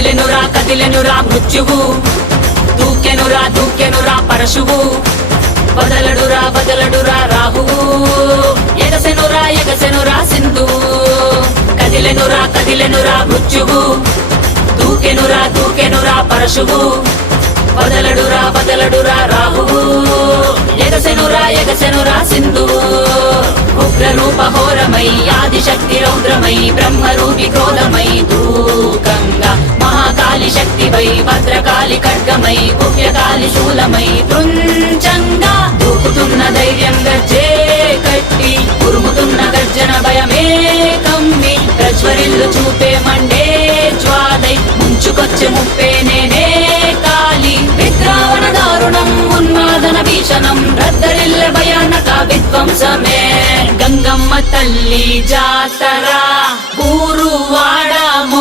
కదిలెనురా మృత్యువు, దూకెనురా పరశువు, వదలడురా రాహువు, ఎగసెనురా సింధువు. కదిలెనురా మృత్యువు, దూకెనురా పరశువు, వదలడురా రాహువు, ఎగసెనురా సింధువు. ఉగ్రరూప ఘోరమై ఆదిశక్తి రౌద్రమై బ్రహ్మరూపి క్రోధమై దూకంగా మహాకాళి శక్తివై భద్రకాళి ఖడ్గమై గుహ్యకాళి శూలమై కృంచంగా దూకుతున్న ధైర్యం గర్జే కట్టి ఉరుముతున్న గర్జన భయమే కమ్మి ప్రజ్వరిల్లు చూపే మండే జ్వాలై ముంచుకొచ్చే ముప్పే నేనే కాళి. విద్రావణ దారుణం ఉన్మాదన భీషణం రద్దరిల్ల భయానక విధ్వంసమే. గంగమ్మ తల్లి జాతర ఊరువాడ